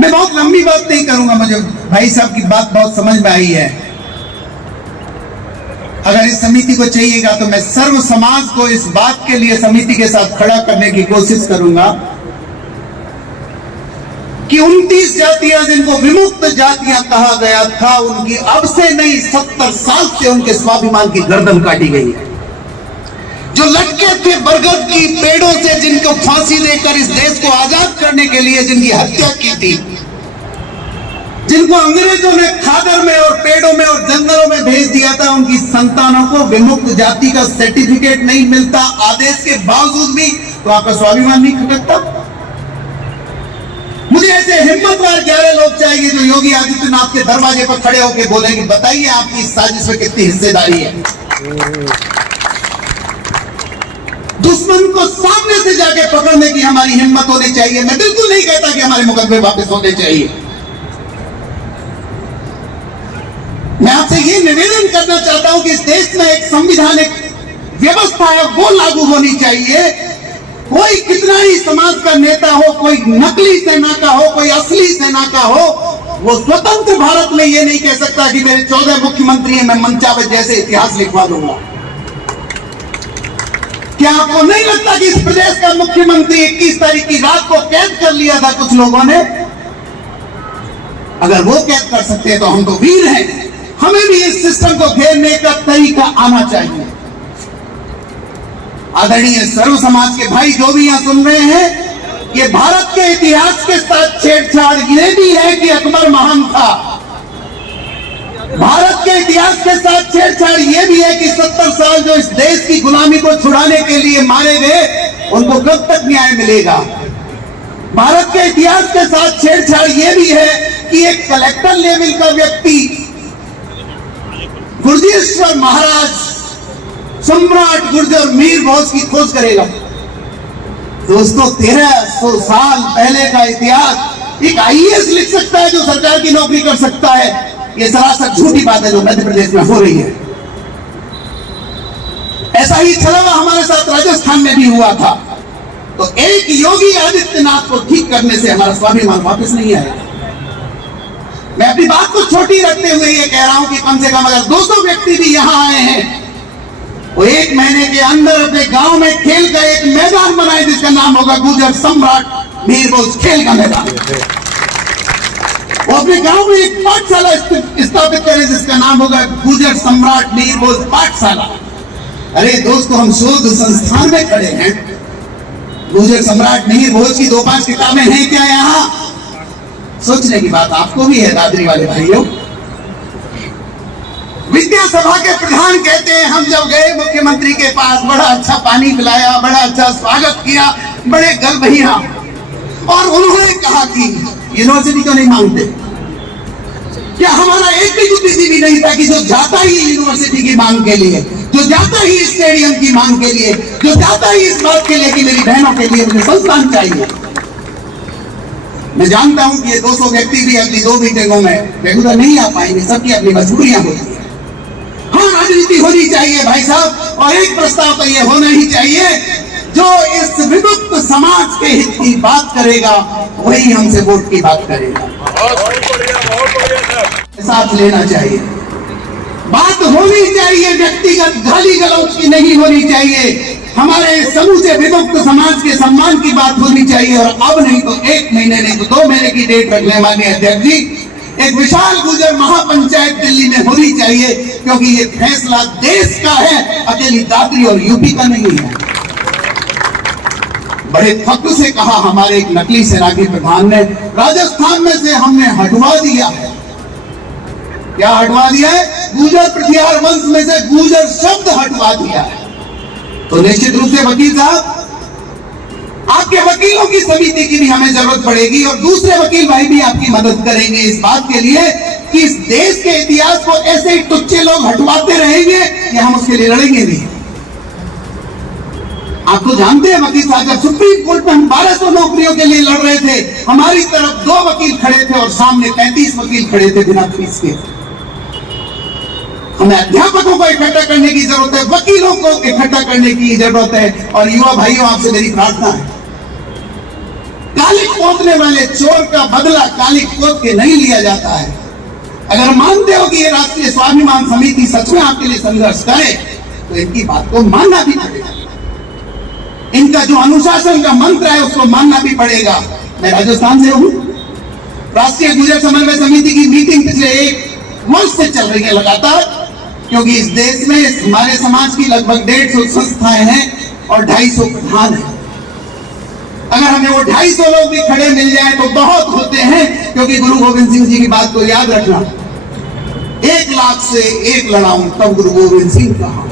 मैं बहुत लंबी बात नहीं करूंगा, मुझे भाई साहब की बात बहुत समझ में आई है। अगर इस समिति को चाहिएगा तो मैं सर्व समाज को इस बात के लिए समिति के साथ खड़ा करने की कोशिश करूंगा कि 29 जातियां जिनको विमुक्त जातियां कहा गया था, उनकी अब से नहीं 70 साल से उनके स्वाभिमान की गर्दन काटी गई है। जो लटके थे बरगद की पेड़ों से, जिनको फांसी देकर इस देश को आजाद करने के लिए जिनकी हत्या की थी, जिनको अंग्रेजों ने खादर में और पेड़ों में और जंगलों में भेज दिया था, उनकी संतानों को विमुक्त जाति का सर्टिफिकेट नहीं मिलता आदेश के बावजूद भी, तो आपका स्वाभिमान नहीं खटकता? मुझे ऐसे हिम्मतवार 11 लोग चाहिए जो योगी आदित्यनाथ के दरवाजे पर खड़े होकर बोलेंगे, बताइए आपकी इस साजिश में कितनी हिस्सेदारी है। दुश्मन को सामने से जाके पकड़ने की हमारी हिम्मत होनी चाहिए। मैं बिल्कुल नहीं कहता कि हमारे मुकदमे वापस होने चाहिए। मैं आपसे ये निवेदन करना चाहता हूं कि इस देश में एक संवैधानिक व्यवस्था है, वो लागू होनी चाहिए। कोई कितना ही समाज का नेता हो, कोई नकली सेना का हो, कोई असली सेना का हो, वो स्वतंत्र भारत में ये नहीं कह सकता कि मेरे 14 मुख्यमंत्री हैं, मैं मंचावत जैसे इतिहास लिखवा दूंगा। क्या आपको नहीं लगता कि इस प्रदेश का मुख्यमंत्री 21 तारीख की रात को कैद कर लिया था कुछ लोगों ने? अगर वो कैद कर सकते हैं तो हम तो वीर हैं। हमें भी इस सिस्टम को घेरने का तरीका आना चाहिए। आदरणीय सर्व समाज के भाई जो भी यहां सुन रहे हैं, ये भारत के इतिहास के साथ छेड़छाड़ ये भी है कि अकबर महान था। भारत के इतिहास के साथ छेड़छाड़ ये भी है कि 70 साल जो इस देश की गुलामी को छुड़ाने के लिए मारे गए, उनको कब तक न्याय मिलेगा। भारत के इतिहास के साथ छेड़छाड़ ये भी है कि एक कलेक्टर लेवल का व्यक्ति गुर्जेश्वर महाराज, सम्राट गुर्जर मीर भोज की खोज करेगा। दोस्तों, 1300 साल पहले का इतिहास एक आईएएस लिख सकता है जो सरकार की नौकरी कर सकता है। ये सरासर झूठी बात है जो मध्य प्रदेश में हो रही है। ऐसा ही छलावा हमारे साथ राजस्थान में भी हुआ था। तो एक योगी आदित्यनाथ को ठीक करने से हमारा स्वाभिमान वापस नहीं आएगा। मैं अपनी बात को छोटी रखते हुए ये कह रहा हूं कि कम से कम अगर 200 व्यक्ति भी यहां आए हैं, वो 1 महीने के अंदर अपने गांव में खेल का एक मैदान बनाए जिसका नाम होगा गुर्जर सम्राट मीर भोज खेल का मैदान। वो अपने गांव में एक पाठशाला स्थापित करें जिसका नाम होगा गुर्जर सम्राट मीर भोज पाठशाला। अरे दोस्तों, हम शोध संस्थान में खड़े हैं। गुर्जर सम्राट मीर भोज की 2-5 किताबें हैं क्या यहाँ? सोचने की बात आपको भी है दादरी वाले भाइयों। विद्या सभा के प्रधान कहते हैं, हम जब गए मुख्यमंत्री के पास, बड़ा अच्छा पानी पिलाया, बड़ा अच्छा स्वागत किया, बड़े गल भैया, और उन्होंने कहा कि यूनिवर्सिटी क्यों नहीं मांगते? क्या हमारा एक भी बुद्धिजीवी नहीं था कि जो जाता ही यूनिवर्सिटी की मांग के लिए, जो जाता ही स्टेडियम की मांग के लिए, जो जाता ही इस बात के लिए कि मेरी बहनों के लिए मुझे संस्थान चाहिए। मैं जानता हूं कि ये 200 व्यक्ति भी अगली 2 मीटिंगों में रेगुलर नहीं आ पाएंगे, सबकी अपनी मजबूरियां होती हैं। हाँ, राजनीति होनी चाहिए भाई साहब, और एक प्रस्ताव तो ये होना ही चाहिए, जो इस विमुक्त समाज के हित की बात करेगा वही हमसे वोट की बात करेगा। साथ लेना चाहिए, बात होनी चाहिए, व्यक्तिगत गाली गलौज की नहीं होनी चाहिए। हमारे समूचे विमुक्त समाज के सम्मान की बात होनी चाहिए। और अब नहीं तो 1 महीने नहीं तो 2 महीने की डेट रख ले माननीय अध्यक्ष जी। एक विशाल गुर्जर महापंचायत दिल्ली में होनी चाहिए, क्योंकि ये फैसला देश का है, अकेली दादरी और यूपी का नहीं है। बड़े फक्र से कहा हमारे एक नकली सेना के प्रधान ने, राजस्थान में से हमने हटवा दिया है। क्या हटवा दिया है? गुर्जर प्रतिहार वंश में से गुर्जर शब्द हटवा दिया है। तो निश्चित रूप से वकील साहब, आपके वकीलों की समिति की भी हमें जरूरत पड़ेगी, और दूसरे वकील भाई भी आपकी मदद करेंगे इस बात के लिए कि इस देश के इतिहास को ऐसे ही टुच्चे लोग हटवाते रहेंगे या हम उसके लिए लड़ेंगे नहीं। आप तो जानते हैं वकील साहब, जब सुप्रीम कोर्ट में हम 1200 नौकरियों के लिए लड़ रहे थे, हमारी तरफ 2 वकील खड़े थे और सामने 35 वकील खड़े थे बिना फीस के। हमें अध्यापकों को इकट्ठा करने की जरूरत है, वकीलों को इकट्ठा करने की जरूरत है। और युवा भाइयों, आपसे मेरी प्रार्थना है, काली पोतने वाले चोर का बदला काली पोत के नहीं लिया जाता है। अगर मानते हो कि ये राष्ट्रीय स्वाभिमान समिति सच में आपके लिए संघर्ष करे तो इनकी बात को मानना भी पड़ेगा। इनका जो अनुशासन का मंत्र है उसको मानना भी पड़ेगा। मैं राजस्थान से हूं। राष्ट्रीय गुर्जर समन्वय समिति की मीटिंग पिछले 1 वर्ष से चल रही है लगातार, क्योंकि इस देश में हमारे समाज की लगभग 150 संस्थाएं हैं और 250 प्रधान हैं। अगर हमें वो 250 लोग भी खड़े मिल जाए तो बहुत होते हैं, क्योंकि गुरु गोविंद सिंह जी की बात को याद रखना, 1 लाख से 1 लड़ाऊं तब गुरु गोविंद सिंह कहा।